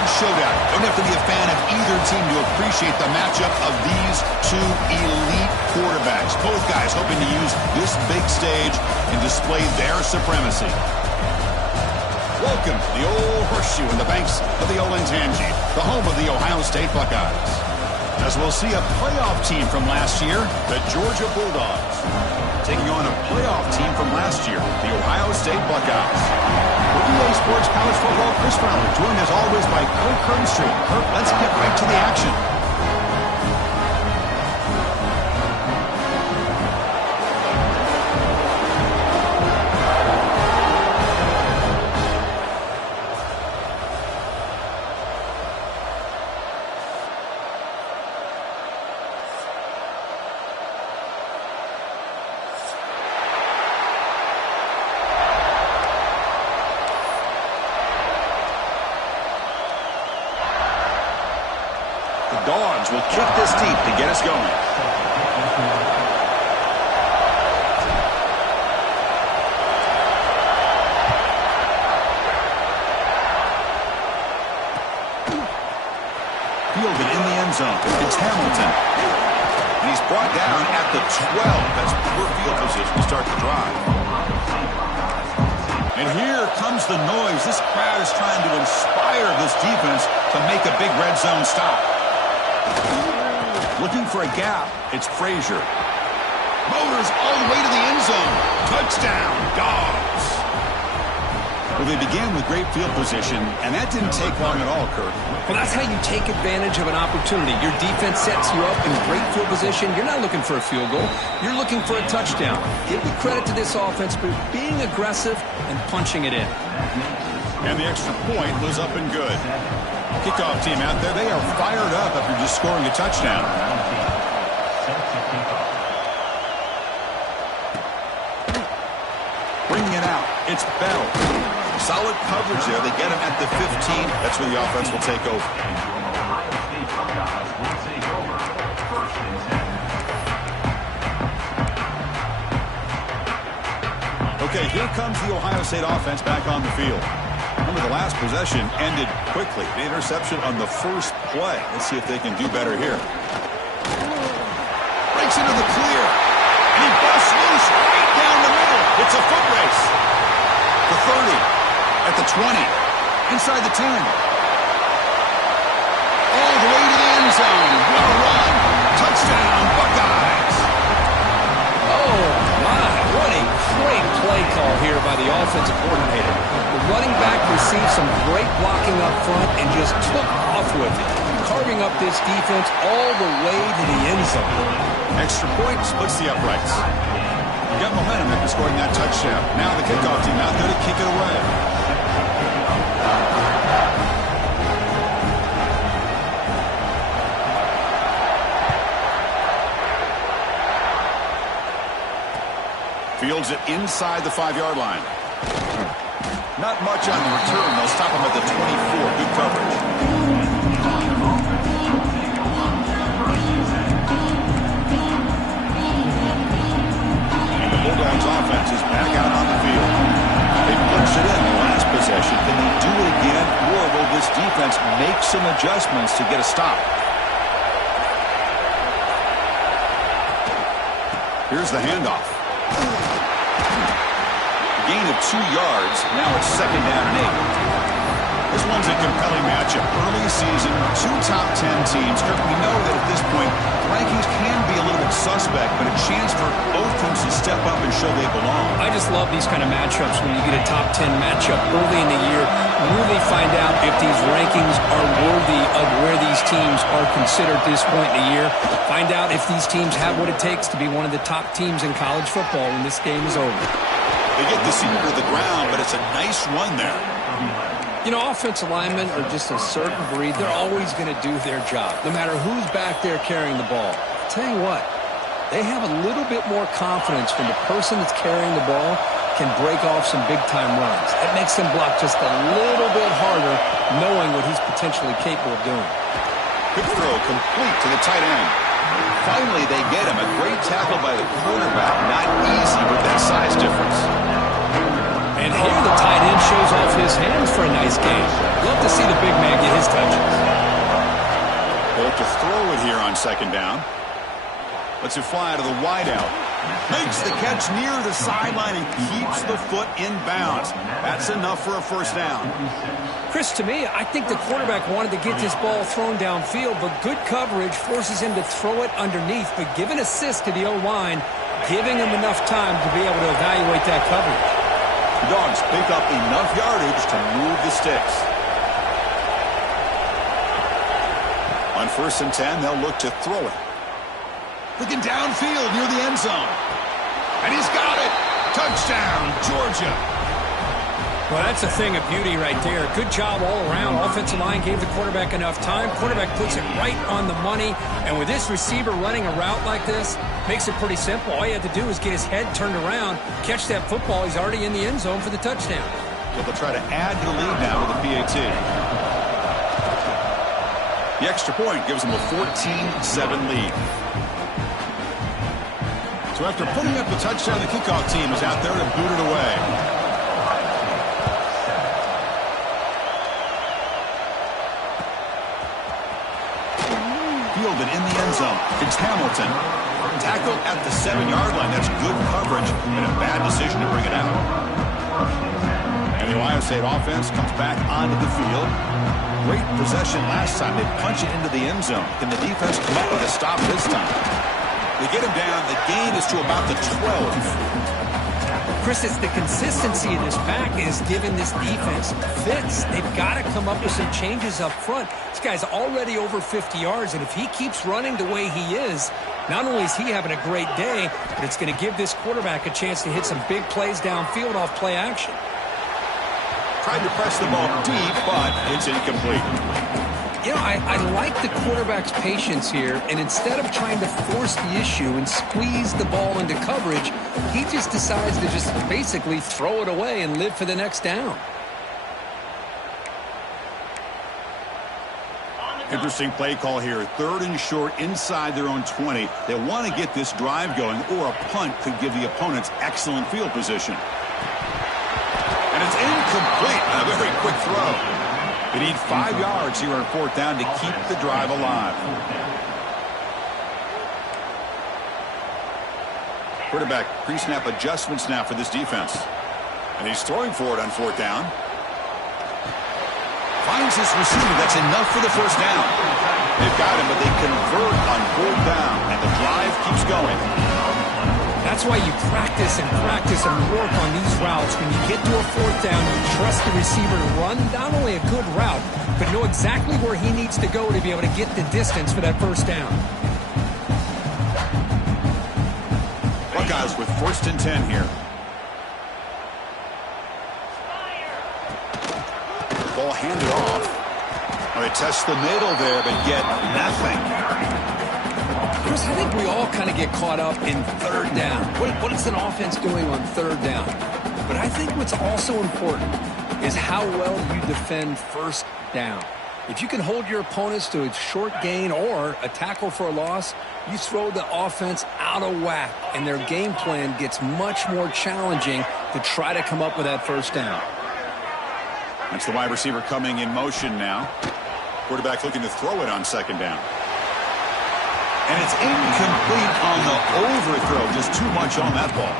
big showdown. Don't have to be a fan of either team to appreciate the matchup of these two elite quarterbacks. Both guys hoping to use this big stage and display their supremacy. Welcome to the Old Horseshoe in the banks of the Olentangy, the home of the Ohio State Buckeyes. As we'll see a playoff team from last year, the Georgia Bulldogs, taking on a playoff team from last year, the Ohio State Buckeyes. With EA Sports College Football, Chris Fowler, joined as always by Kirk Herbstreit. Kirk, let's get right to the action. Dogs will kick this deep to get us going. Fielded in the end zone. It's Hamilton. And he's brought down at the 12. That's poor field position to start the drive. And here comes the noise. This crowd is trying to inspire this defense to make a big red zone stop. Looking for a gap. It's Frazier. Motors all the way to the end zone. Touchdown, Dogs. Well, they began with great field position, and that didn't take long at all, Kirk. Well, that's how you take advantage of an opportunity. Your defense sets you up in great field position. You're not looking for a field goal. You're looking for a touchdown. Give the credit to this offense for being aggressive and punching it in. And the extra point was up and good. Kickoff team out there, they are fired up after just scoring a touchdown. Bringing it out, it's Bell. Solid coverage there. They get him at the 15. That's where the offense will take over. Okay, here comes the Ohio State offense back on the field. Remember, the last possession ended quickly. The interception on the first play. Let's see if they can do better here. Breaks into the clear. And he busts loose right down the middle. It's a foot race. The 30. At the 20. Inside the 10. All the way to the end zone. What a run. Touchdown, Buckeyes. Oh, my. What a great play call here by the offensive coordinator. The running back received some great blocking up front and just took off with it, carving up this defense all the way to the end zone. Extra point splits the uprights. You got momentum after scoring that touchdown. Now the kickoff team out there to kick it away. Fields it inside the 5-yard line. Not much on the return. They'll stop him at the 24. Good coverage. And the Bulldogs offense is back out on the field. They punched it in the last possession. Can they do it again, or will this defense make some adjustments to get a stop? Here's the handoff. Gain of 2 yards. Now it's 2nd down and 8. This one's a compelling matchup. Early season, 2 top 10 teams. Kirk, we know that at this point, rankings can be a little bit suspect, but a chance for both teams to step up and show they belong. I just love these kind of matchups when you get a top 10 matchup early in the year. Really find out if these rankings are worthy of where these teams are considered at this point in the year. Find out if these teams have what it takes to be one of the top teams in college football when this game is over. They get the senior to the ground, but it's a nice run there. You know, offensive linemen are just a certain breed. They're always going to do their job, no matter who's back there carrying the ball. I'll tell you what, they have a little bit more confidence when the person that's carrying the ball can break off some big-time runs. It makes them block just a little bit harder, knowing what he's potentially capable of doing. Quick throw complete to the tight end. Finally, they get him. A great tackle by the quarterback. Not easy with that size difference. And here the tight end shows off his his hands for a nice gain. Love to see the big man get his touches. They'll have to throw it here on second down. Lets it fly to the wideout. Makes the catch near the sideline and keeps the foot in bounds. That's enough for a first down. Chris, to me, I think the quarterback wanted to get this ball thrown downfield, but good coverage forces him to throw it underneath. But give an assist to the O-line, giving him enough time to be able to evaluate that coverage. The Dogs pick up enough yardage to move the sticks. On 1st and 10, they'll look to throw it. Looking downfield near the end zone. And he's got it. Touchdown, Georgia. Well, that's a thing of beauty right there. Good job all around. Offensive line gave the quarterback enough time. Quarterback puts it right on the money. And with this receiver running a route like this, makes it pretty simple. All you have to do is get his head turned around, catch that football. He's already in the end zone for the touchdown. So they'll try to add to the lead now with the PAT. The extra point gives them a 14-7 lead. So after putting up the touchdown, the kickoff team is out there to boot it away. Fielded in the end zone. It's Hamilton. Tackled at the 7-yard line. That's good coverage and a bad decision to bring it out. And the Ohio State offense comes back onto the field. Great possession last time. They punch it into the end zone. Can the defense come up with a stop this time? They get him down. The gain is to about the 12. Chris, it's the consistency of this pack is giving this defense fits. They've got to come up with some changes up front. This guy's already over 50 yards, and if he keeps running the way he is, not only is he having a great day, but it's going to give this quarterback a chance to hit some big plays downfield off play action. Tried to press the ball deep, but it's incomplete. You know, I like the quarterback's patience here, and instead of trying to force the issue and squeeze the ball into coverage, he just decides to just basically throw it away and live for the next down. Interesting play call here. 3rd and short inside their own 20. They want to get this drive going, or a punt could give the opponents excellent field position. And it's incomplete. A very quick throw. They need 5 yards here on 4th down to keep the drive alive. Quarterback pre-snap adjustments now for this defense. And he's throwing for it on 4th down. Finds his receiver. That's enough for the first down. They've got him, but they convert on 4th down, and the drive keeps going. That's why you practice and work on these routes. When you get to a 4th down, you trust the receiver to run not only a good route, but know exactly where he needs to go to be able to get the distance for that first down. Buckeyes with 1st and 10 here. Ball handed off. Well, they test the middle there, but get nothing. Chris, I think we all kind of get caught up in 3rd down. What is an offense doing on 3rd down? But I think what's also important is how well you defend 1st down. If you can hold your opponents to a short gain or a tackle for a loss, you throw the offense out of whack, and their game plan gets much more challenging to try to come up with that 1st down. That's the wide receiver coming in motion now. Quarterback looking to throw it on 2nd down. And it's incomplete on the overthrow. Just too much on that ball.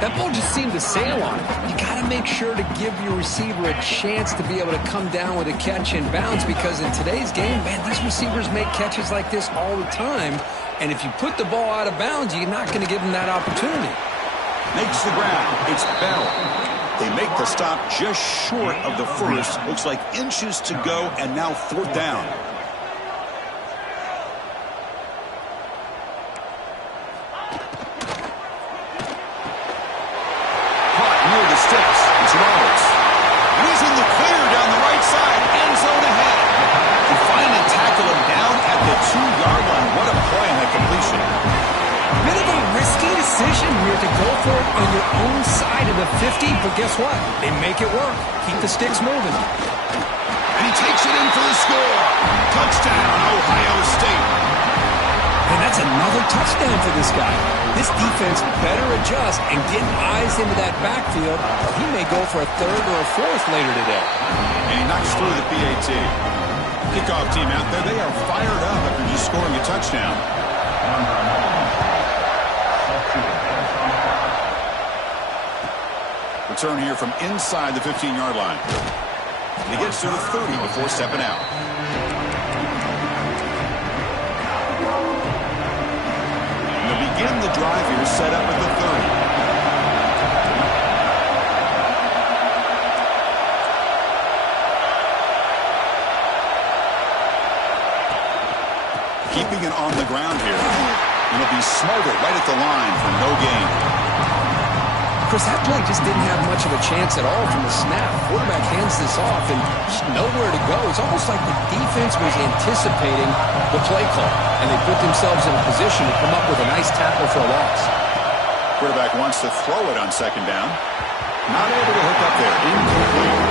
That ball just seemed to sail on it. You got to make sure to give your receiver a chance to be able to come down with a catch in bounds, because in today's game, man, these receivers make catches like this all the time. And if you put the ball out of bounds, you're not going to give them that opportunity. Makes the grab. It's Bell. They make the stop just short of the first. Looks like inches to go, and now 4th down. Caught near the sticks. It's Roberts. And he's in the clear down the right side. End zone ahead. They finally tackle him down at the 2-yard line. What a play on that completion. Bit of a risky decision here to go for it on your own side of the 50, but guess what? They make it work. Keep the sticks moving. And he takes it in for the score. Touchdown, Ohio State. And that's another touchdown for this guy. This defense better adjust and get eyes into that backfield. He may go for a third or a fourth later today. And he knocks through the PAT. Kickoff team out there, they are fired up after just scoring a touchdown. Return here from inside the 15-yard line. He gets to the 30 before stepping out. And they'll begin the drive here, set up at the 30. Keeping it on the ground here. And it'll be smothered right at the line for no gain. Chris, that play just didn't have much of a chance at all from the snap. Quarterback hands this off and just nowhere to go. It's almost like the defense was anticipating the play call, and they put themselves in a position to come up with a nice tackle for a loss. Quarterback wants to throw it on second down. Not able to hook up there. Incomplete.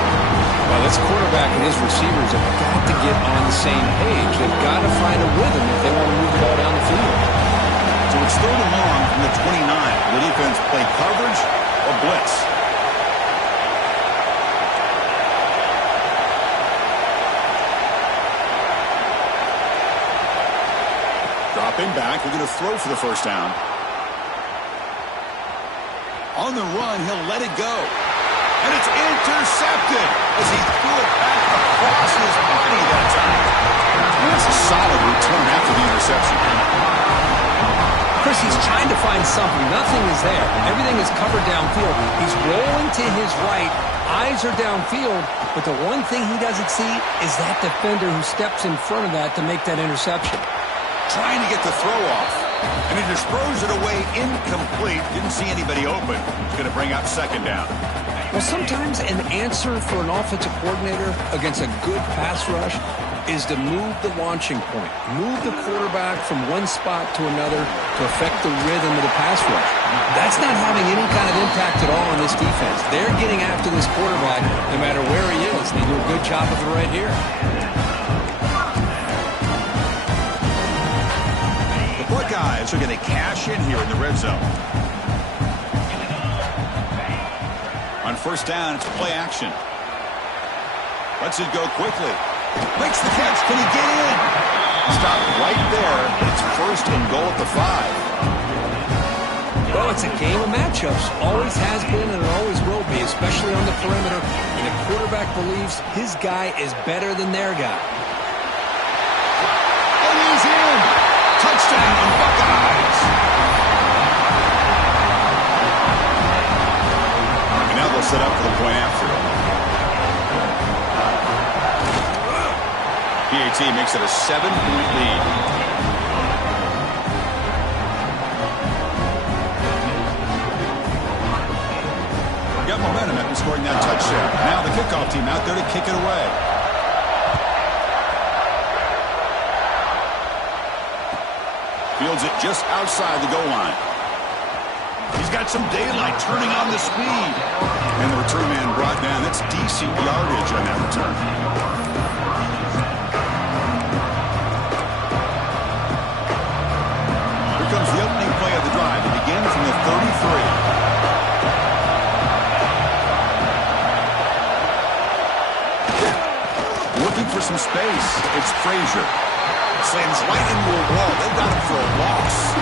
Well, this quarterback and his receivers have got to get on the same page. They've got to find a rhythm if they want to move the ball down the field. So it's third and long from the 29. The defense play coverage or blitz. Dropping back, looking to throw for the first down. On the run, he'll let it go. And it's intercepted as he threw it back across his body that time. And that's a solid return after the interception. Chris, he's trying to find something. Nothing is there. Everything is covered downfield. He's rolling to his right. Eyes are downfield. But the one thing he doesn't see is that defender who steps in front of that to make that interception. Trying to get the throw off. And he just throws it away incomplete. Didn't see anybody open. He's going to bring up second down. Well, sometimes an answer for an offensive coordinator against a good pass rush is to move the launching point. Move the quarterback from one spot to another to affect the rhythm of the pass rush. That's not having any kind of impact at all on this defense. They're getting after this quarterback no matter where he is. They do a good job of it right here. The Buckeyes are going to cash in here in the red zone. On first down, it's play action. Lets it go quickly. Makes the catch. Can he get in? Stop right there. It's first and goal at the 5. Well, it's a game of matchups. Always has been and it always will be, especially on the perimeter. And the quarterback believes his guy is better than their guy. And he's in. Touchdown, Buckeyes. And now they'll set up for the point after. PAT makes it a 7-point lead. Got momentum after scoring that touchdown. Now the kickoff team out there to kick it away. Fields it just outside the goal line. He's got some daylight turning on the speed. And the return man brought down. That's decent yardage on that return. Comes the opening play of the drive. It begins from the 33. Looking for some space. It's Frazier. Slams right into a wall. They've got him for a loss.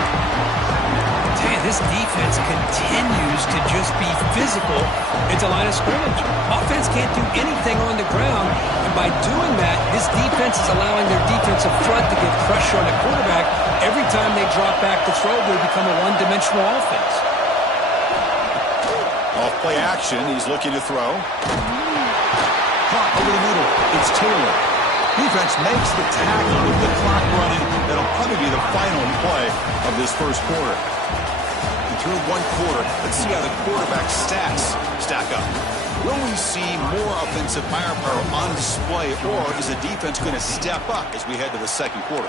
This defense continues to just be physical at the line of scrimmage. Offense can't do anything on the ground, and by doing that, this defense is allowing their defensive front to get pressure on the quarterback. Every time they drop back to throw, they become a one-dimensional offense. Off play action, he's looking to throw. Caught over the middle. It's Taylor. Defense makes the tackle with the clock running. That'll probably be the final play of this first quarter. Through one quarter, let's see how the quarterback stats stack up. Will we see more offensive firepower on display, or is the defense going to step up as we head to the second quarter?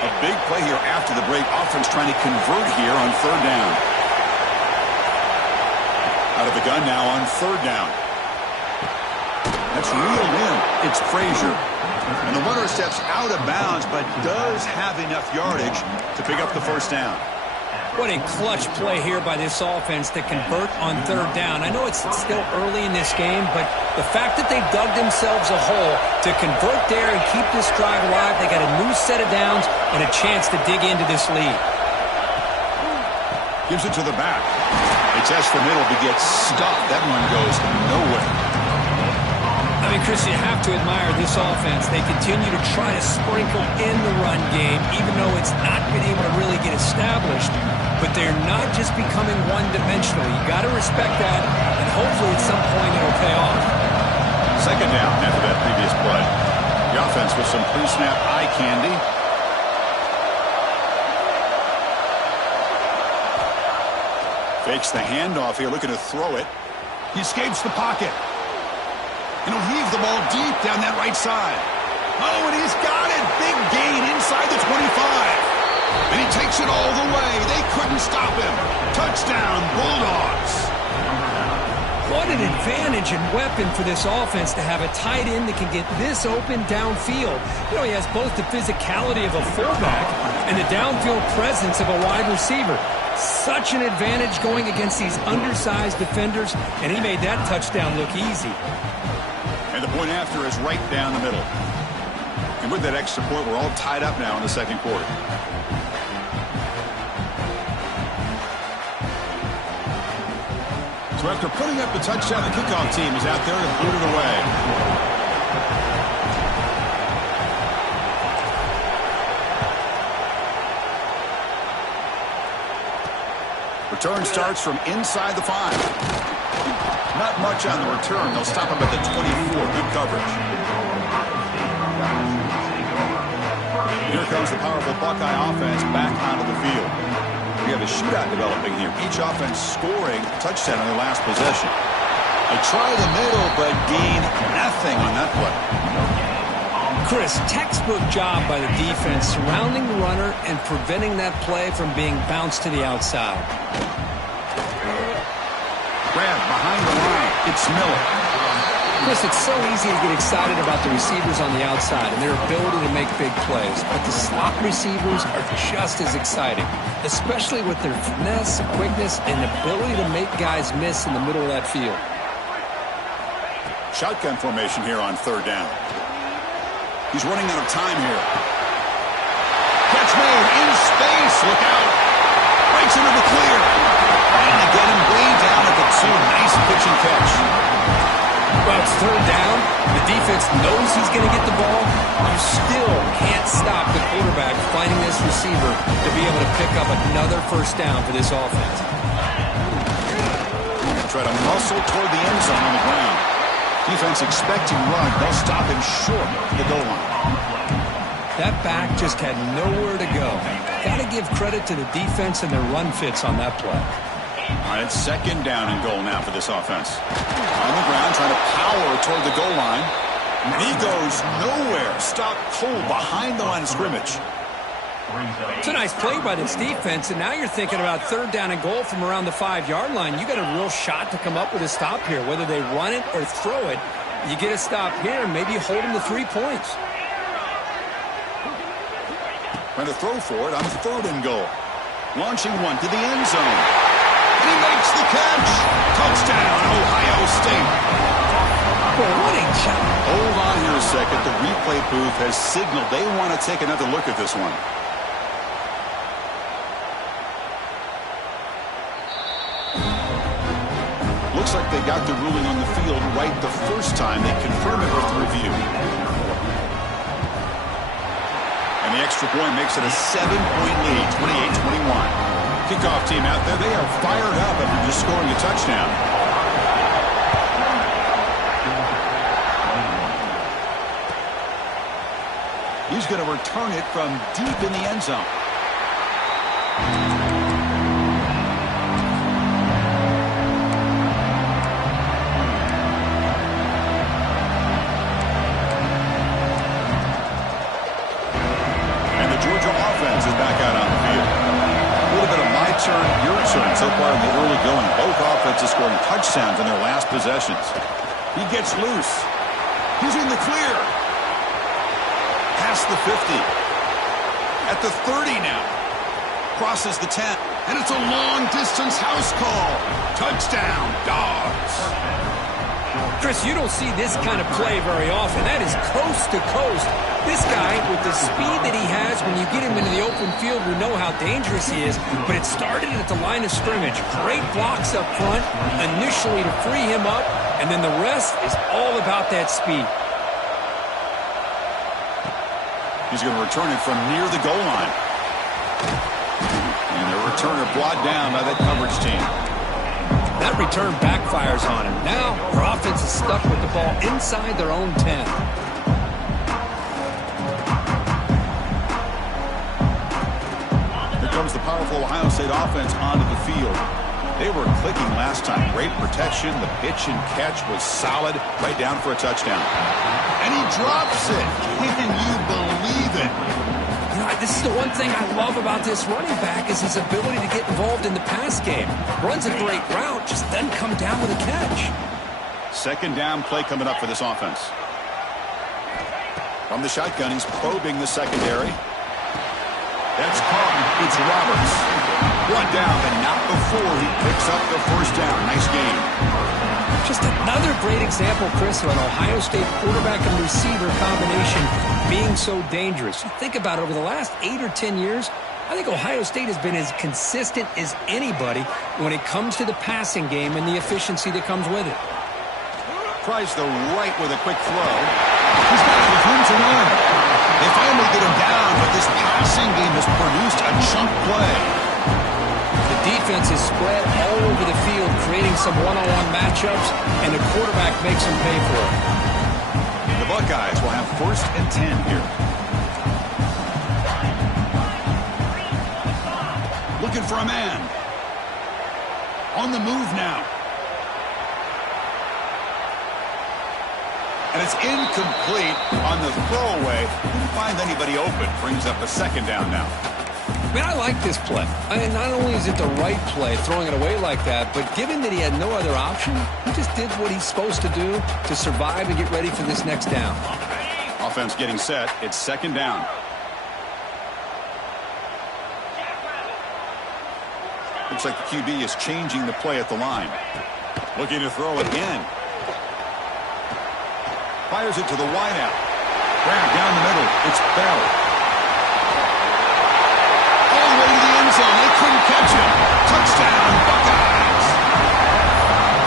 A big play here after the break. Offense trying to convert here on third down. Out of the gun now on third down. That's reeled in. It's Frazier. And the runner steps out of bounds, but does have enough yardage to pick up the first down. What a clutch play here by this offense to convert on third down. I know it's still early in this game, but the fact that they dug themselves a hole to convert there and keep this drive alive, they got a new set of downs and a chance to dig into this lead. Gives it to the back. They test the middle, but gets stuffed. That one goes nowhere. I mean, Chris, you have to admire this offense. They continue to try to sprinkle in the run game, even though it's not been able to really get established. But they're not just becoming one-dimensional. You got to respect that, and hopefully at some point it'll pay off. Second down after that previous play. The offense with some pre-snap eye candy. Fakes the handoff here, looking to throw it. He escapes the pocket. And he'll heave the ball deep down that right side. Oh, and he's got it. Big gain inside the 25. And he takes it all the way. They couldn't stop him. Touchdown, Bulldogs. What an advantage and weapon for this offense to have a tight end that can get this open downfield. You know, he has both the physicality of a fullback and the downfield presence of a wide receiver. Such an advantage going against these undersized defenders, and he made that touchdown look easy. And the point after is right down the middle. And with that extra point, we're all tied up now in the second quarter. So after putting up the touchdown, the kickoff team is out there to boot it away. Return starts from inside the 5. Not much on the return. They'll stop him at the 24. Good coverage. Here comes the powerful Buckeye offense back onto the field. We have a shootout developing here. Each offense scoring a touchdown on their last possession. They try the middle, but gain nothing on that play. Chris, textbook job by the defense surrounding the runner and preventing that play from being bounced to the outside. Grab behind the line. It's Miller. Chris, it's so easy to get excited about the receivers on the outside and their ability to make big plays, but the slot receivers are just as exciting, especially with their finesse, quickness, and ability to make guys miss in the middle of that field. Shotgun formation here on third down. He's running out of time here. Catch made in space. Look out. Breaks into the clear. And to get him way down at the 2. Nice pitching catch. Well, it's third down. The defense knows he's going to get the ball. You still can't stop the quarterback finding this receiver to be able to pick up another first down for this offense. Try to muscle toward the end zone on the ground. Defense expecting run. They'll stop him short of the goal line. That back just had nowhere to go. Got to give credit to the defense and their run fits on that play. All right, it's second down and goal now for this offense. On the ground, trying to power toward the goal line. And he goes nowhere. Stop cold behind the line of scrimmage. It's a nice play by this defense, and now you're thinking about third down and goal from around the 5-yard line. You got a real shot to come up with a stop here. Whether they run it or throw it, you get a stop here and maybe hold them to 3 points. Trying to throw for it on third and goal. Launching one to the end zone. And he makes the catch. Touchdown, Ohio State. Boy, what a shot. Hold on here a second. The replay booth has signaled they want to take another look at this one. Looks like they got the ruling on the field right the first time. They confirm it with the review. And the extra point makes it a 7-point lead, 28-21. Kickoff team out there, they are fired up after just scoring a touchdown. He's going to return it from deep in the end zone. And the Georgia offense is back out on the field. A little bit of my turn, your turn so far in the early going. Both offenses scoring touchdowns in their last possessions. He gets loose. He's in the clear. Past the 50. At the 30 now. Crosses the 10. And it's a long-distance house call. Touchdown, Dogs. Chris, you don't see this kind of play very often. That is coast to coast. This guy, with the speed that he has, when you get him into the open field, we know how dangerous he is. But it started at the line of scrimmage. Great blocks up front, initially to free him up, and then the rest is all about that speed. He's going to return it from near the goal line. And the returner brought down by that coverage team. That return backfires on him. Now, their offense is stuck with the ball inside their own 10. Here comes the powerful Ohio State offense onto the field. They were clicking last time. Great protection. The pitch and catch was solid. Right down for a touchdown. And he drops it. Can you believe it? You know, this is the one thing I love about this running back is his ability to get involved in the pass game. Runs a great route, just doesn't come down with a catch. Second down play coming up for this offense. From the shotgun, he's probing the secondary. That's caught. It's Roberts. One down, but not before he picks up the first down. Nice game. Just another great example, Chris, of an Ohio State quarterback and receiver combination being so dangerous. You think about it, over the last 8 or 10 years, I think Ohio State has been as consistent as anybody when it comes to the passing game and the efficiency that comes with it. Tries the right with a quick throw. He's got it with room to run. They finally get him down, but this passing game has produced a chunk play. The defense is spread all over the field, creating some one-on-one matchups, and the quarterback makes them pay for it. The Buckeyes will have 1st and 10 here. Looking for a man. On the move now. And it's incomplete on the throwaway. Couldn't find anybody open. Brings up a second down now. Man, I like this play. I mean, not only is it the right play, throwing it away like that, but given that he had no other option, he just did what he's supposed to do to survive and get ready for this next down. Offense getting set. It's second down. Looks like the QB is changing the play at the line. Looking to throw again. Fires it to the wideout. Grab down the middle. It's Bell. All the way to the end zone. They couldn't catch him. Touchdown, Buckeyes.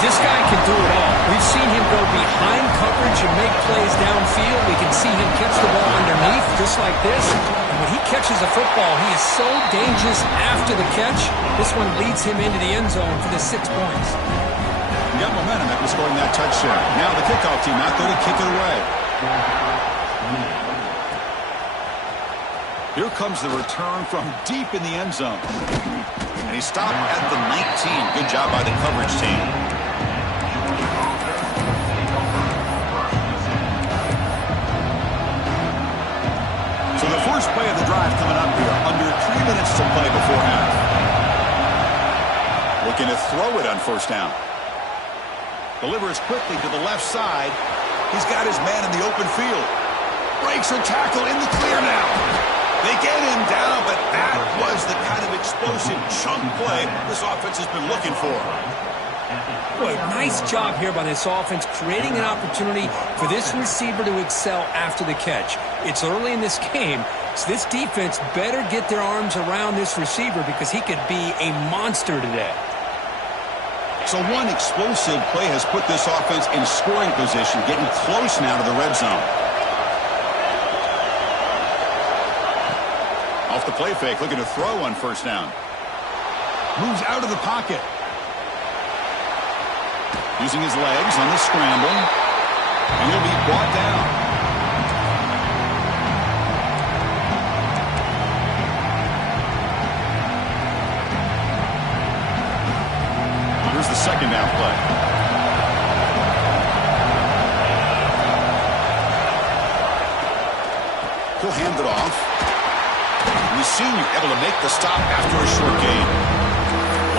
This guy can do it all. We've seen him go behind coverage and make plays downfield. We can see him catch the ball underneath just like this. And when he catches a football, he is so dangerous after the catch. This one leads him into the end zone for the 6 points. He got momentum after scoring that touchdown. Now the kickoff team out there to kick it away. Here comes the return from deep in the end zone. And he stopped at the 19. Good job by the coverage team. So the first play of the drive coming up here. Under 3 minutes to play before half. Looking to throw it on first down. Delivers quickly to the left side. He's got his man in the open field. Breaks a tackle in the clear now. They get him down, but that was the kind of explosive chunk play this offense has been looking for. Boy, nice job here by this offense, creating an opportunity for this receiver to excel after the catch. It's early in this game, so this defense better get their arms around this receiver because he could be a monster today. So one explosive play has put this offense in scoring position, getting close now to the red zone. Off the play fake, looking to throw on first down. Moves out of the pocket. Using his legs on the scramble. And he'll be brought down. Here's the second down play. He'll hand it off. And the senior able to make the stop after a short gain.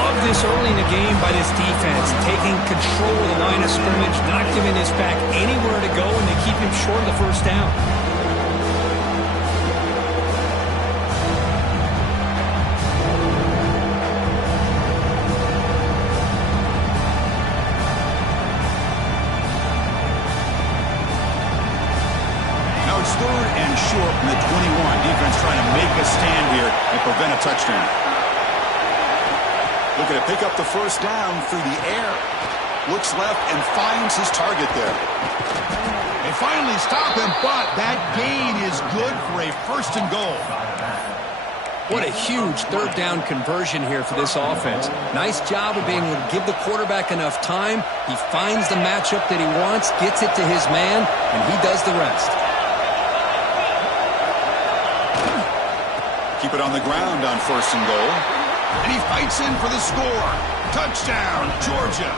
love this early in the game by this defense, taking control of the line of scrimmage, not giving this back anywhere to go, and they keep him short of the first down. It's 3rd and short from the 21. Defense trying to make a stand here and prevent a touchdown. Looking to pick up the first down through the air. Looks left and finds his target there. They finally stop him, but that gain is good for a 1st and goal. What a huge 3rd down conversion here for this offense. Nice job of being able to give the quarterback enough time. He finds the matchup that he wants, gets it to his man, and he does the rest. Keep it on the ground on 1st and goal. And he fights in for the score. Touchdown, Georgia.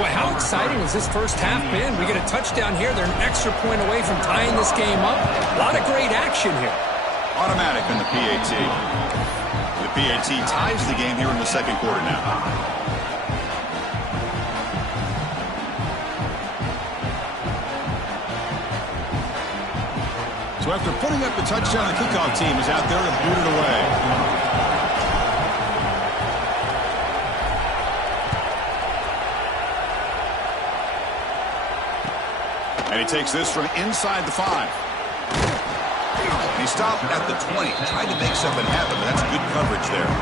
Boy, how exciting has this first half been? We get a touchdown here. They're an extra point away from tying this game up. A lot of great action here. Automatic in the PAT. The PAT ties the game here in the 2nd quarter now. So after putting up the touchdown, the kickoff team is out there to boot it away. And he takes this from inside the 5. And he stopped at the 20, tried to make something happen, but that's good coverage there.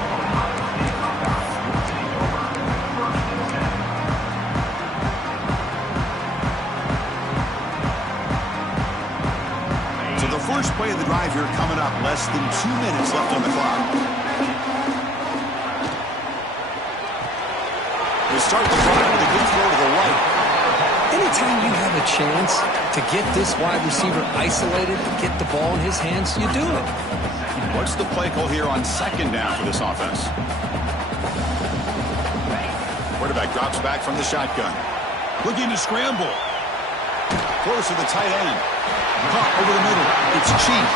First play of the drive here coming up. Less than 2 minutes left on the clock. They start the drive with a good throw to the right. Anytime you have a chance to get this wide receiver isolated, get the ball in his hands, you do it. What's the play call here on 2nd down for this offense? Quarterback drops back from the shotgun. Looking to scramble. Close to the tight end. Caught over the middle. It's cheap.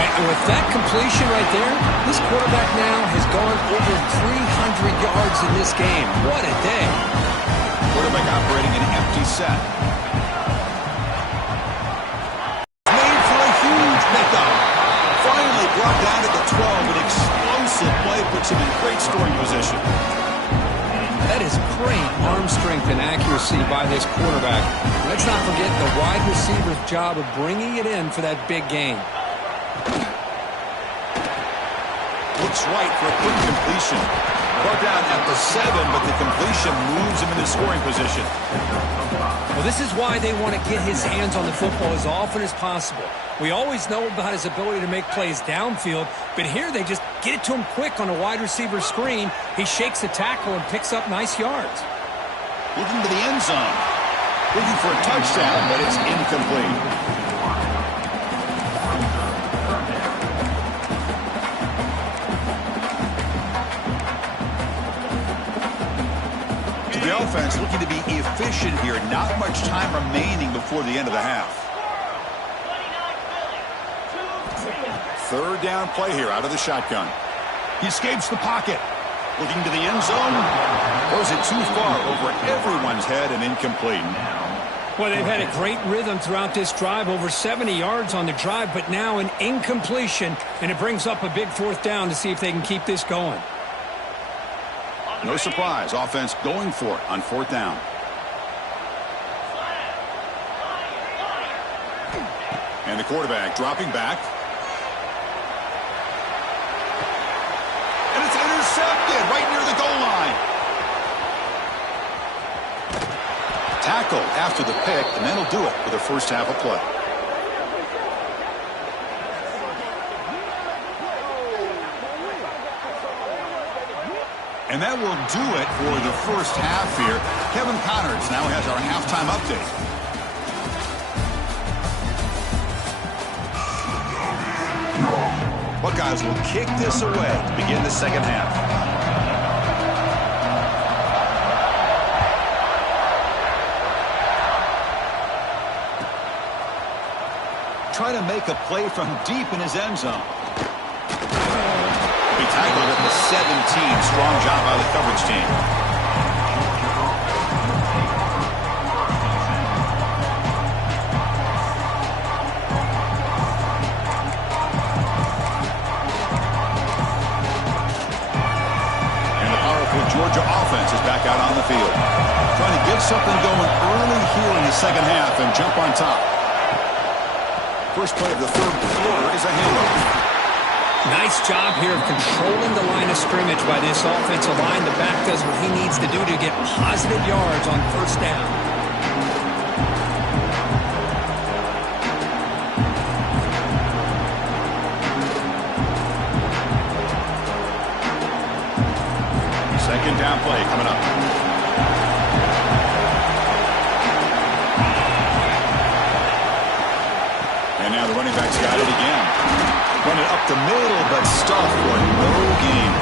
And with that completion right there, this quarterback now has gone over 300 yards in this game. What a day. Quarterback operating an empty set. Made for a huge pickup. Finally brought down at the 12. An explosive play puts him in great scoring position. That is great arm strength and accuracy by this quarterback. Let's not forget the wide receiver's job of bringing it in for that big gain. Looks right for a quick completion. Brought down at the 7, but the completion moves him into scoring position. Well, this is why they want to get his hands on the football as often as possible. We always know about his ability to make plays downfield, but here they just get it to him quick on a wide receiver screen. He shakes the tackle and picks up nice yards. Looking to the end zone. Looking for a touchdown, but it's incomplete. The offense looking to be efficient here. Not much time remaining before the end of the half. 3rd down play here out of the shotgun. He escapes the pocket. Looking to the end zone. Throws it too far over everyone's head and incomplete. Well, they've had a great rhythm throughout this drive. Over 70 yards on the drive, but now an incompletion. And it brings up a big 4th down to see if they can keep this going. No surprise, offense going for it on 4th down. And the quarterback dropping back. And it's intercepted right near the goal line. Tackle after the pick, and that'll do it for the first half of play. And that will do it for the first half here. Kevin Connors now has our halftime update. Buckeyes will kick this away to begin the second half. Trying to make a play from deep in his end zone. Big tackled at the 17. Strong job by the coverage team. And the powerful Georgia offense is back out on the field. Trying to get something going early here in the second half and jump on top. First play of the third quarter is a handoff. Nice job here of controlling the line of scrimmage by this offensive line. The back does what he needs to do to get positive yards on first down. Second down play coming up. And now the running back's got it again. Run it up the middle, but stuffed for no gain.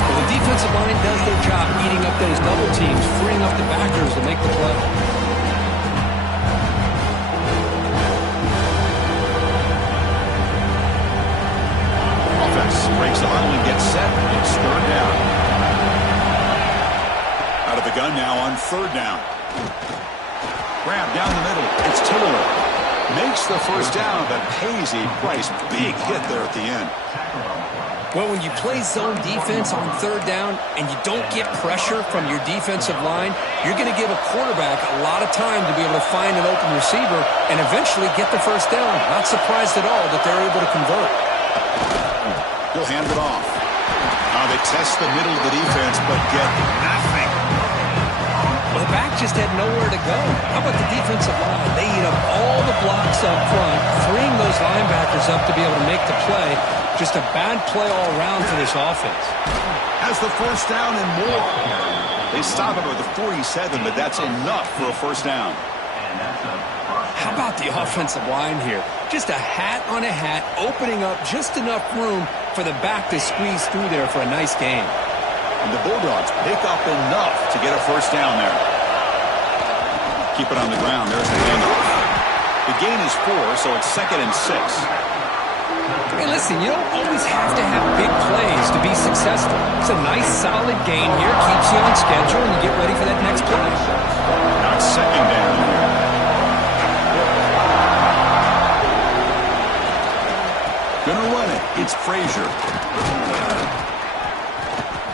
Well, the defensive line does their job eating up those double teams, freeing up the backers to make the play. Offense breaks the huddle and gets set. It's third down. Out of the gun now on third down. Grab down the middle. It's Taylor. Makes the first down, but pays a price. Big hit there at the end. Well, when you play zone defense on third down and you don't get pressure from your defensive line, you're going to give a quarterback a lot of time to be able to find an open receiver and eventually get the first down. Not surprised at all that they're able to convert. He'll hand it off. They test the middle of the defense, but get nothing. Well, the back just had nowhere to go. How about the defensive line? They eat up all the blocks up front, freeing those linebackers up to be able to make the play. Just a bad play all around for this offense. Has the first down and more. They stop him at the 47, but that's enough for a first down. How about the offensive line here? Just a hat on a hat, opening up just enough room for the back to squeeze through there for a nice gain. And the Bulldogs pick up enough to get a first down there. Keep it on the ground. There's the handoff. The gain is 4, so it's 2nd and 6. Hey, listen, you don't always have to have big plays to be successful. It's a nice, solid gain here. Keeps you on schedule, and you get ready for that next play. Now it's second down. Gonna run it. It's Frazier.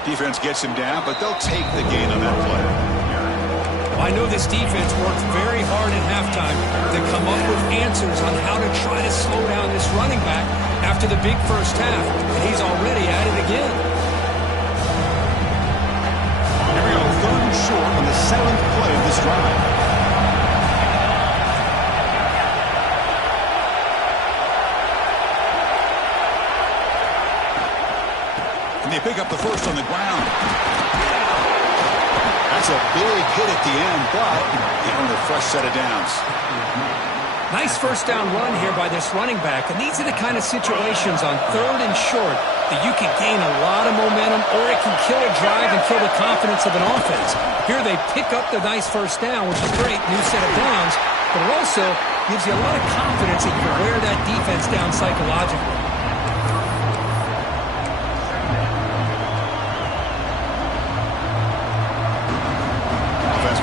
Defense gets him down, but they'll take the gain on that play. I know this defense worked very hard at halftime to come up with answers on how to try to slow down this running back after the big first half, and he's already at it again. Here we go, third and short on the 7th play of this drive. And they pick up the first on the ground. That's a big hit at the end, but they earn a fresh set of downs. Nice first down run here by this running back, and these are the kind of situations on third and short that you can gain a lot of momentum, or it can kill a drive and kill the confidence of an offense. Here they pick up the nice first down, which is great, new set of downs, but it also gives you a lot of confidence that you can wear that defense down psychologically.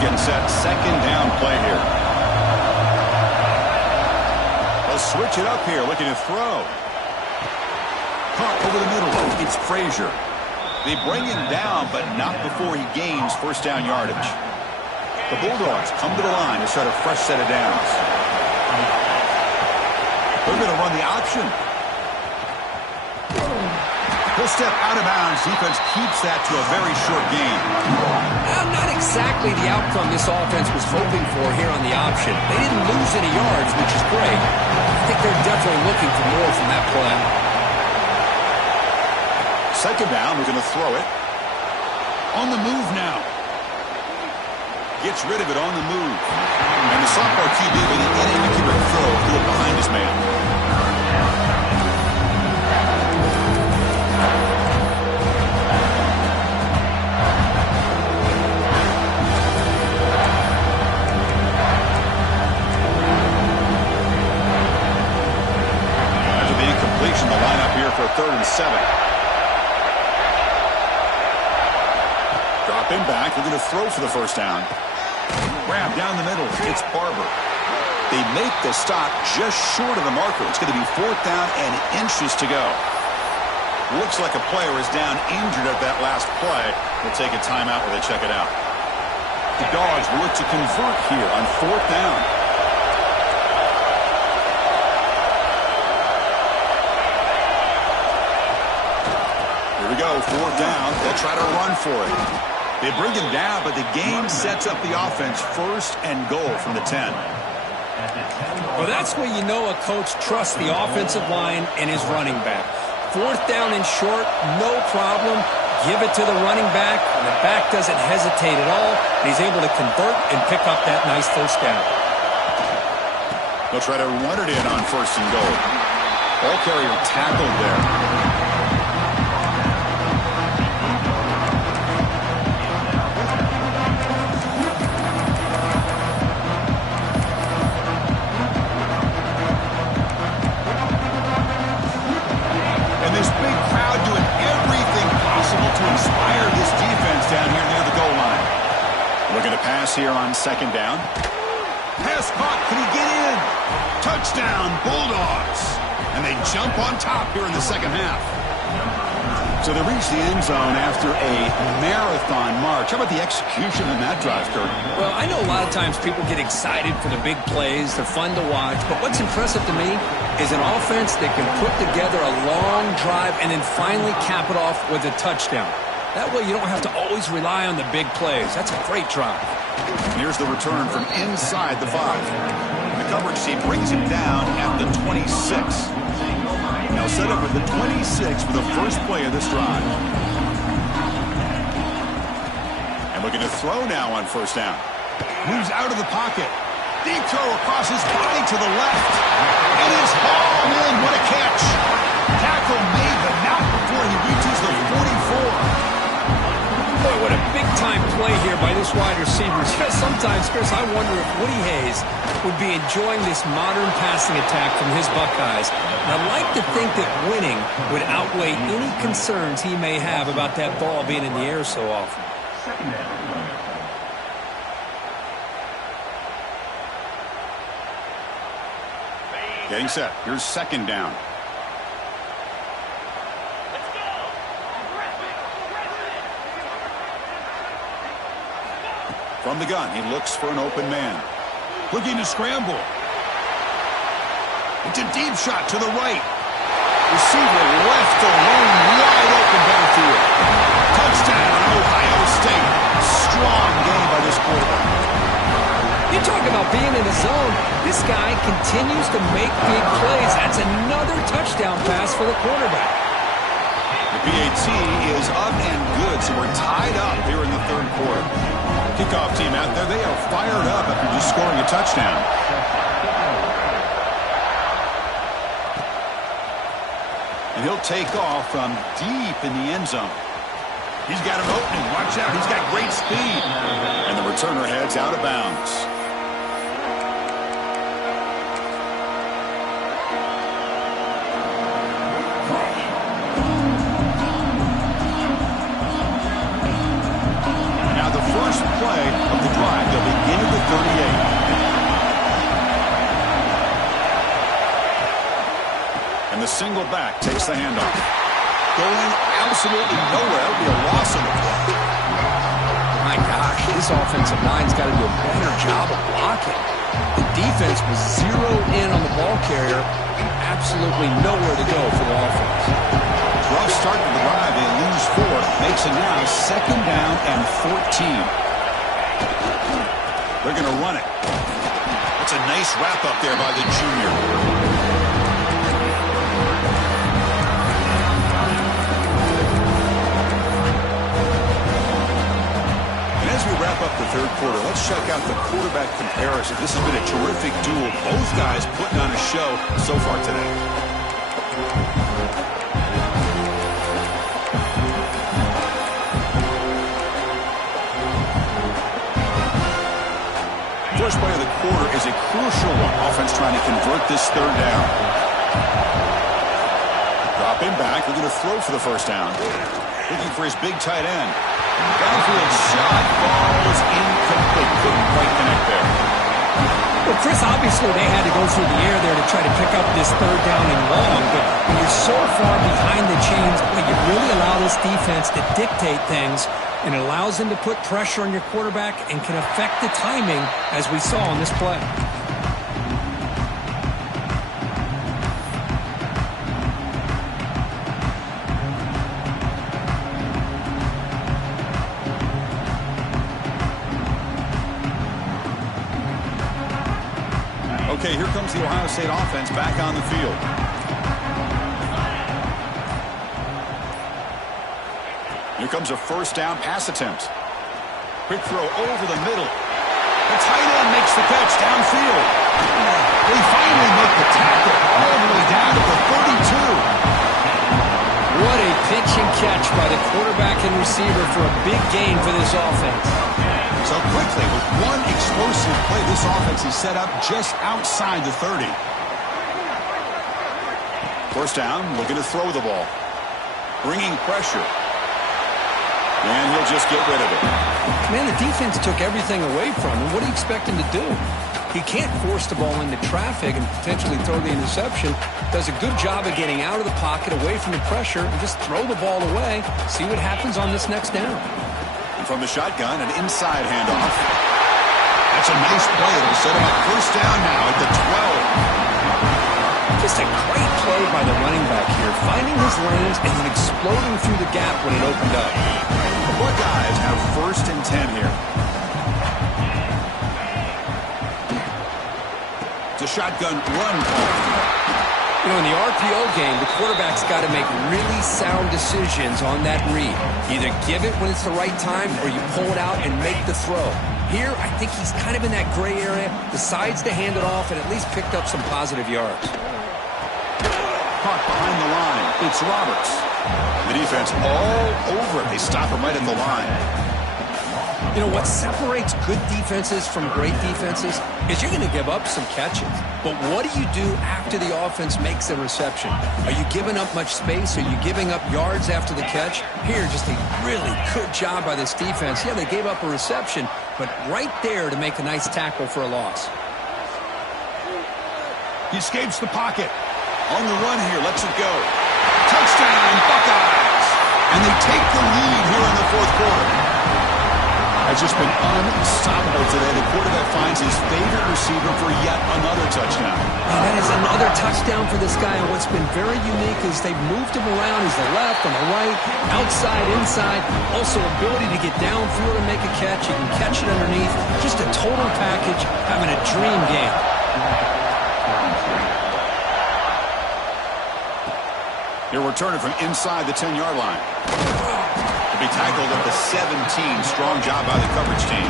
Getting set, second down play here. They'll switch it up here, looking to throw. Caught over the middle, it's Frazier. They bring him down, but not before he gains first down yardage. The Bulldogs come to the line to start a fresh set of downs. They're going to run the option. He'll step out of bounds. Defense keeps that to a very short gain. Not exactly the outcome this offense was hoping for here on the option. They didn't lose any yards, which is great. I think they're definitely looking for more from that play. Second down, we're going to throw it. On the move now. Gets rid of it on the move. And the sophomore QB with an inaccurate throw threw it behind his man. The lineup here for 3rd and 7. Dropping back, they're going to throw for the first down. Grab down the middle. It's Barber. They make the stop just short of the marker. It's going to be 4th down and inches to go. Looks like a player is down injured at that last play. We'll take a timeout while they check it out. The Dogs will look to convert here on 4th down. Here we go, 4th down. They'll try to run for it. They bring him down, but the game sets up the offense 1st and goal from the 10. Well, that's where you know a coach trusts the offensive line and his running back. 4th down and short, no problem. Give it to the running back, and the back doesn't hesitate at all. And he's able to convert and pick up that nice first down. They'll try to run it in on 1st and goal. Ball carrier tackled there. Here on 2nd down. Pass caught. Can he get in? Touchdown, Bulldogs. And they jump on top here in the 2nd half. So they reach the end zone after a marathon march. How about the execution in that drive, Kurt? Well, I know a lot of times people get excited for the big plays. They're fun to watch. But what's impressive to me is an offense that can put together a long drive and then finally cap it off with a touchdown. That way you don't have to always rely on the big plays. That's a great drive. Here's the return from inside the 5. The coverage team brings him down at the 26. Now set up at the 26 for the first play of this drive. And looking to throw now on 1st down. Moves out of the pocket. Deep throw across his body to the left. It is hauled in. What a catch. Tackle made, but not before he reaches the 44. Boy, what a big-time play here by this wide receiver. Sometimes, Chris, I wonder if Woody Hayes would be enjoying this modern passing attack from his Buckeyes. And I'd like to think that winning would outweigh any concerns he may have about that ball being in the air so often. Getting set. Here's 2nd down. From the gun, he looks for an open man. Looking to scramble. It's a deep shot to the right. Receiver left alone, wide open downfield. Touchdown, Ohio State. Strong game by this quarterback. You talk about being in the zone. This guy continues to make big plays. That's another touchdown pass for the quarterback. The PAT is up and good, so we're tied up here in the 3rd quarter. Kickoff team out there, they are fired up after just scoring a touchdown. And he'll take off from deep in the end zone. He's got an opening. Watch out. He's got great speed. And the returner heads out of bounds. Play of the drive. They'll begin at the 38. And the single back takes the handoff. Going absolutely nowhere. It'll be a loss of the play. My gosh, this offensive line's got to do a better job of blocking. The defense was zeroed in on the ball carrier and absolutely nowhere to go for the offense. Rough start to the drive. They lose 4. Makes it now 2nd down and 14. They're going to run it. That's a nice wrap-up there by the junior. And as we wrap up the 3rd quarter, let's check out the quarterback comparison. This has been a terrific duel. Both guys putting on a show so far today. First play of the quarter is a crucial one. Offense trying to convert this 3rd down. Dropping back. They're going to throw for the first down. Looking for his big tight end. Downfield shot falls incomplete. Couldn't quite connect there. Well, Chris, obviously they had to go through the air there to try to pick up this third down and long, but when you're so far behind the chains, you really allow this defense to dictate things, and it allows them to put pressure on your quarterback and can affect the timing, as we saw on this play. Okay, here comes the Ohio State offense back on the field. Here comes a first down pass attempt. Quick throw over the middle. The tight end makes the catch downfield. They finally make the tackle all the way down to the 32. What a pitch and catch by the quarterback and receiver for a big gain for this offense. So quickly, with one explosive play, this offense is set up just outside the 30. First down, looking to throw the ball. Bringing pressure. And he'll just get rid of it. Man, the defense took everything away from him. What do you expect him to do? He can't force the ball into traffic and potentially throw the interception. Does a good job of getting out of the pocket, away from the pressure, and just throw the ball away. See what happens on this next down. And from the shotgun, an inside handoff. That's a nice play. It'll set him up first down now at the 12. Just a great play by the running back here, finding his lanes and then exploding through the gap when it opened up. The Buckeyes have first and 10 here. It's a shotgun run call. You know, in the RPO game, the quarterback's got to make really sound decisions on that read. Either give it when it's the right time or you pull it out and make the throw. Here, I think he's kind of in that gray area, decides to hand it off and at least picked up some positive yards. Caught behind the line. It's Roberts. The defense all over it. They stop him right at the line. You know, what separates good defenses from great defenses is you're going to give up some catches. But what do you do after the offense makes a reception? Are you giving up much space? Are you giving up yards after the catch? Here, just a really good job by this defense. Yeah, they gave up a reception, but right there to make a nice tackle for a loss. He escapes the pocket. On the run here, lets it go. Touchdown, Buckeyes! And they take the lead here in the fourth quarter. Has just been unstoppable today. The quarterback finds his favorite receiver for yet another touchdown. And that is another touchdown for this guy. And what's been very unique is they've moved him around. He's the left, on the right, outside, inside. Also ability to get downfield and make a catch. You can catch it underneath. Just a total package, having a dream game. They're returning from inside the 10-yard line. To be tackled at the 17. Strong job by the coverage team.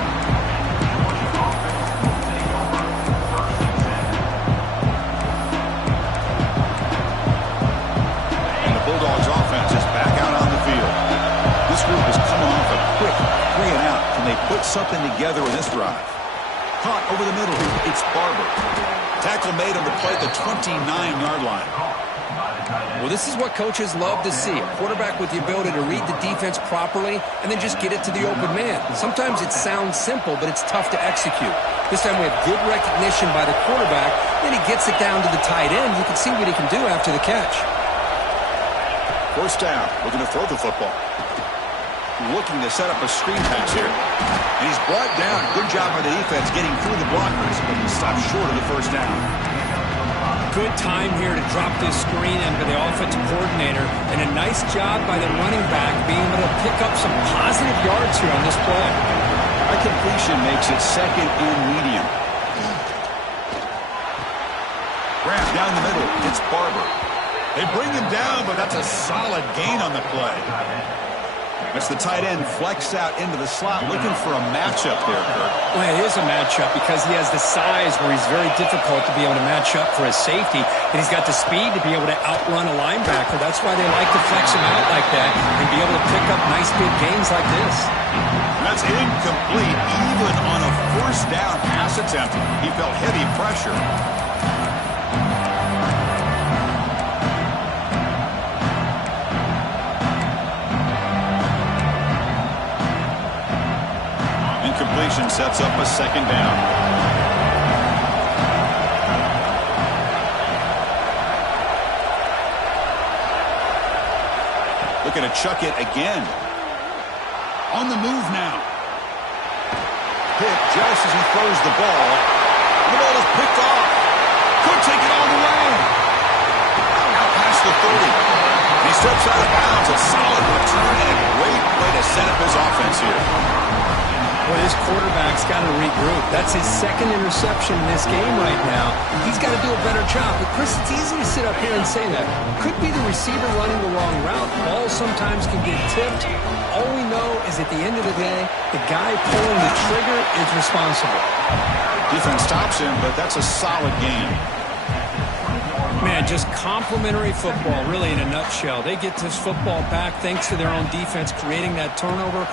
And the Bulldogs offense is back out on the field. This group is coming off a quick 3 and out. Can they put something together in this drive? Caught over the middle. It's Barber. Tackle made on the play at the 29-yard line. Well, this is what coaches love to see. A quarterback with the ability to read the defense properly and then just get it to the open man. Sometimes it sounds simple, but it's tough to execute. This time we have good recognition by the quarterback. Then he gets it down to the tight end. You can see what he can do after the catch. First down. Looking to throw the football. Looking to set up a screen pass here. And he's brought down. Good job by the defense getting through the blockers, but he stopped short of the first down. Good time here to drop this screen in for the offensive coordinator, and a nice job by the running back being able to pick up some positive yards here on this play. A completion makes it second and medium. Grab down the middle. It's Barber. They bring him down, but that's a solid gain on the play. As the tight end flex out into the slot, looking for a matchup there, Kurt. Well, it is a matchup because he has the size where he's very difficult to be able to match up for his safety, and he's got the speed to be able to outrun a linebacker. That's why they like to flex him out like that and be able to pick up nice big gains like this. That's incomplete, even on a first down pass attempt. He felt heavy pressure. a second down. Looking to chuck it again. On the move now. Pick just as he throws the ball. The ball is picked off. Could take it all the way. Out past the 30. He steps out of bounds. A solid return and a great way to set up his offense here. Well, his quarterback's got to regroup. That's his second interception in this game right now. He's got to do a better job. But, Chris, it's easy to sit up here and say that. Could be the receiver running the wrong route. Balls sometimes can get tipped. All we know is at the end of the day, the guy pulling the trigger is responsible. Defense stops him, but that's a solid game. Man, just complimentary football, really, in a nutshell. They get this football back thanks to their own defense, creating that turnover,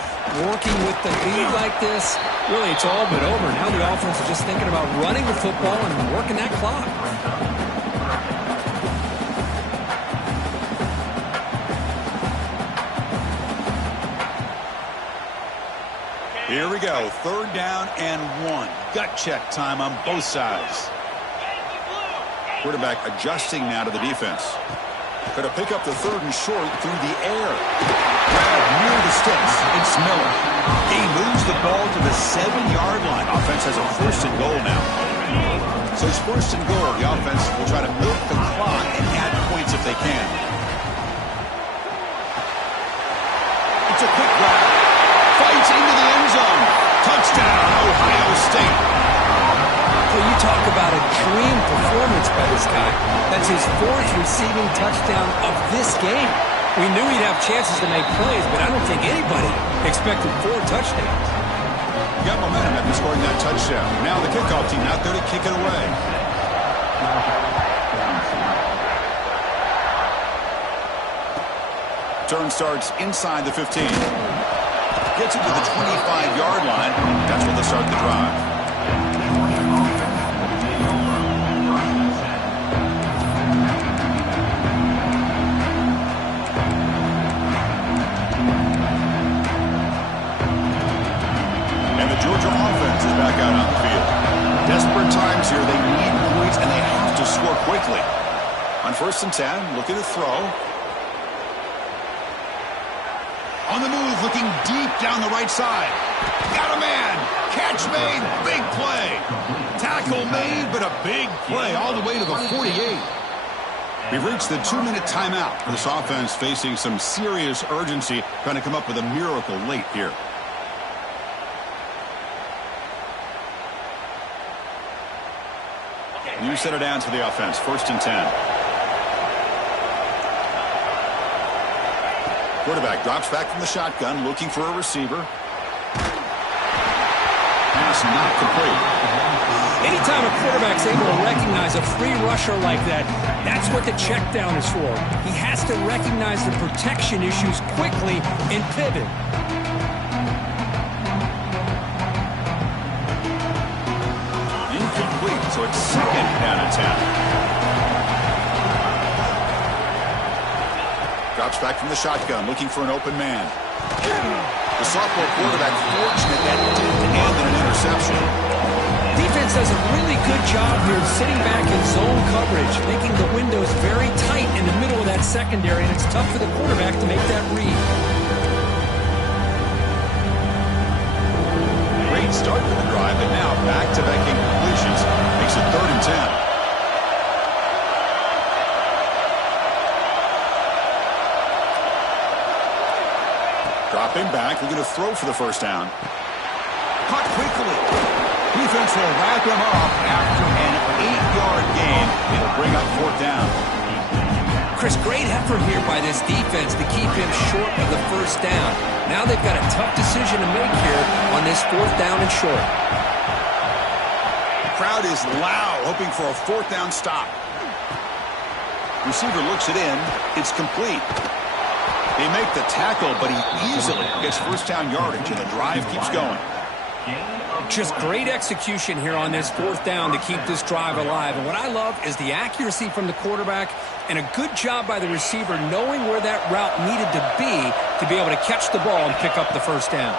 working with the lead like this. Really, it's all but over. Now the offense is just thinking about running the football and working that clock. Here we go. 3rd down and 1. Gut check time on both sides. Quarterback adjusting now to the defense. Going to pick up the 3rd and short through the air. Grab near the sticks. It's Miller. He moves the ball to the 7-yard line. Offense has a 1st and goal now. So it's 1st and goal. The offense will try to milk the clock and add points if they can. It's a quick grab. Fights into the end zone. Touchdown, Ohio State. Well, you talk about a dream performance by this guy. That's his 4th receiving touchdown of this game. We knew he'd have chances to make plays, but I don't think anybody expected 4 touchdowns. Got momentum after scoring that touchdown. Now the kickoff team out there to kick it away. Turn starts inside the 15. Gets it to the 25-yard line. That's where they start the drive. Georgia offense is back out on the field. Desperate times here. They need points, and they have to score quickly. On 1st and 10, looking to throw. On the move, looking deep down the right side. Got a man. Catch made. Big play. Tackle made, but a big play all the way to the 48. We've reached the 2-minute timeout for this offense, facing some serious urgency, trying to come up with a miracle late here. New set of downs for the offense. 1st and 10. Quarterback drops back from the shotgun, looking for a receiver. Pass not complete. Anytime a quarterback's able to recognize a free rusher like that, that's what the check down is for. He has to recognize the protection issues quickly and pivot. So it's 2nd down and 10. Drops back from the shotgun, looking for an open man. The sophomore quarterback fortunate that didn't end in an interception. Defense does a really good job here sitting back in zone coverage, making the windows very tight in the middle of that secondary, and it's tough for the quarterback to make that read. Great start to the drive, but now back-to-back incompletions makes it 3rd and 10. Dropping back, looking to throw for the 1st down. Caught quickly. Defense will wrap him up after an 8-yard gain. It'll bring up 4th down. Chris, great effort here by this defense to keep him short of the 1st down. Now they've got a tough decision to make here on this 4th down and short. Crowd is loud, hoping for a 4th down stop. Receiver looks it in. It's complete. They make the tackle, but he easily gets 1st down yardage, and the drive keeps going. Just great execution here on this 4th down to keep this drive alive. And what I love is the accuracy from the quarterback and a good job by the receiver knowing where that route needed to be able to catch the ball and pick up the 1st down.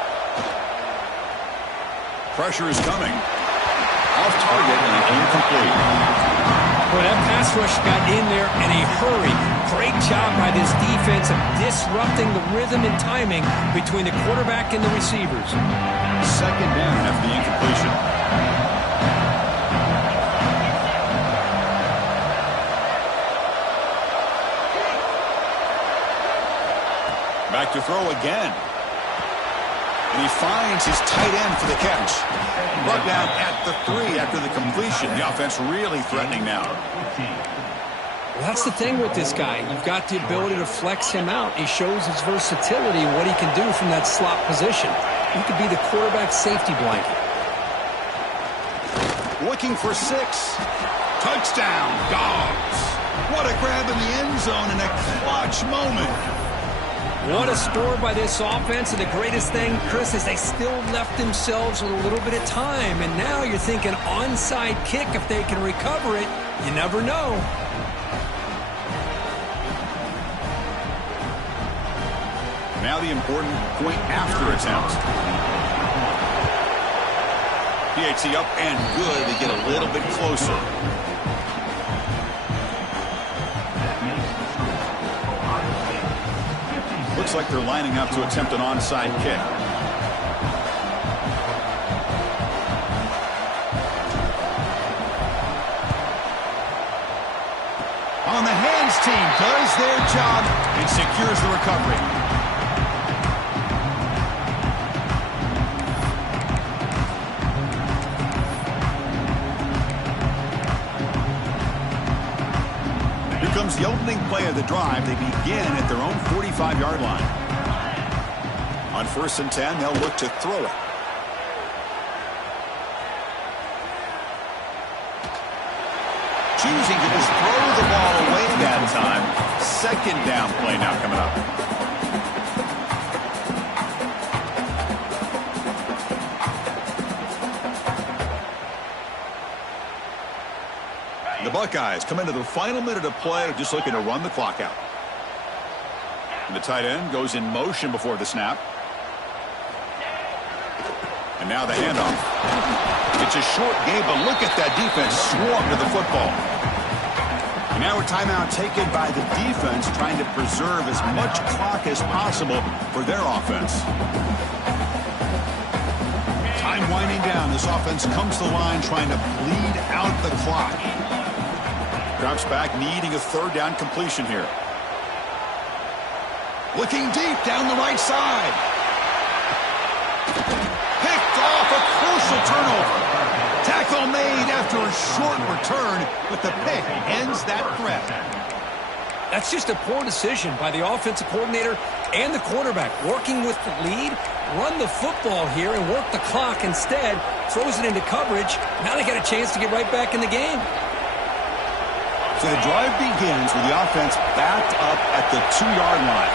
Pressure is coming. Off target and incomplete. Well, that pass rush got in there in a hurry. Great job by this defense of disrupting the rhythm and timing between the quarterback and the receivers. Second down after the incompletion. Back to throw again. And he finds his tight end for the catch. Brought down at the 3 after the completion. The offense really threatening now. Well, that's the thing with this guy. You've got the ability to flex him out. He shows his versatility, what he can do from that slot position. He could be the quarterback safety blanket. Looking for 6. Touchdown, Dogs. What a grab in the end zone in a clutch moment. What a score by this offense, and the greatest thing, Chris, is they still left themselves with a little bit of time, and now you're thinking onside kick if they can recover it. You never know. Now the important point after attempt. PAT up and good to get a little bit closer. Looks like they're lining up to attempt an onside kick. On the hands team does their job and secures the recovery. Comes the opening play of the drive. They begin at their own 45-yard line. On 1st and 10, they'll look to throw it. Choosing to just throw the ball away that time. 2nd down play now coming up. The Buckeyes come into the final minute of play, just looking to run the clock out. And the tight end goes in motion before the snap. And now the handoff. It's a short game, but look at that defense swarm to the football. And now a timeout taken by the defense, trying to preserve as much clock as possible for their offense. Time winding down. This offense comes to the line trying to bleed out the clock. Drops back, needing a 3rd down completion here. Looking deep down the right side. Picked off, a crucial turnover. Tackle made after a short return, but the pick ends that threat. That's just a poor decision by the offensive coordinator and the quarterback. Working with the lead, run the football here and work the clock instead. Throws it into coverage. Now they got a chance to get right back in the game. So the drive begins with the offense backed up at the 2-yard line.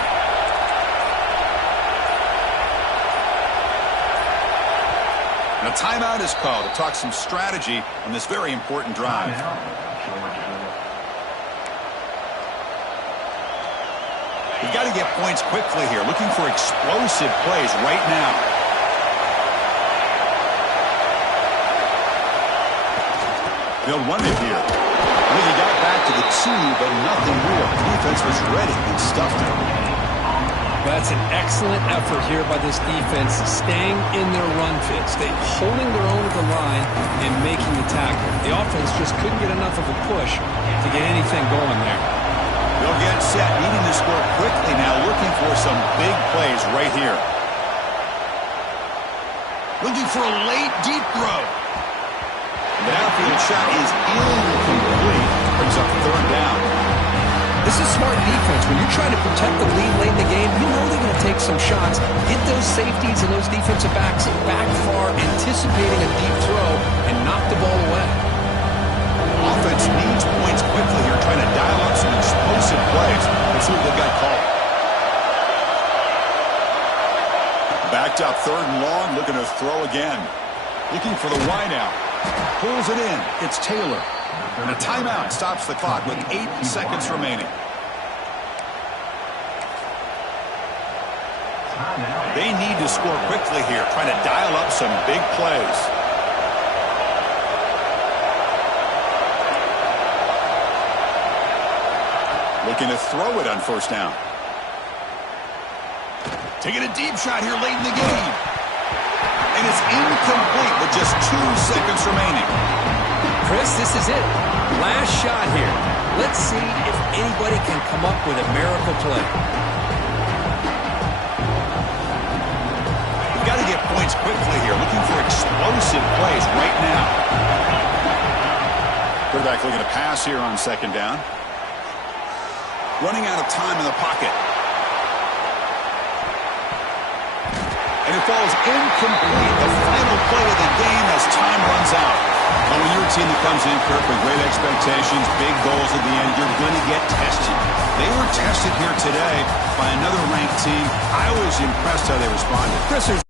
And a timeout is called to talk some strategy on this very important drive. We've got to get points quickly here, looking for explosive plays right now. They'll run it here. He got back to the 2, but nothing real. The defense was ready and stuffed him. That's an excellent effort here by this defense, staying in their run fits. They're holding their own at the line and making the tackle. The offense just couldn't get enough of a push to get anything going there. They'll get set, needing to score quickly now, looking for some big plays right here. Looking for a late, deep throw. The outfield shot is incomplete. Brings up 3rd down. This is smart defense. When you're trying to protect the lead late in the game, you know they're going to take some shots. Get those safeties and those defensive backs back far, anticipating a deep throw, and knock the ball away. Offense needs points quickly here, trying to dial up some explosive plays. Let's see what they've got called. Backed up 3rd and long, looking to throw again. Looking for the wide out. Pulls it in. It's Taylor. And a timeout stops the clock with 8 seconds remaining. They need to score quickly here, trying to dial up some big plays. Looking to throw it on first down. Taking a deep shot here late in the game. And it's incomplete with just 2 seconds remaining. Chris, this is it. Last shot here. Let's see if anybody can come up with a miracle play. You've got to get points quickly here. Looking for explosive plays right now. Quarterback looking to pass here on second down. Running out of time in the pocket. And it falls incomplete. The final play of the game as time runs out. Well, when you're a team that comes in, Kirk, with great expectations, big goals at the end, you're going to get tested. They were tested here today by another ranked team. I was impressed how they responded. Chris, there's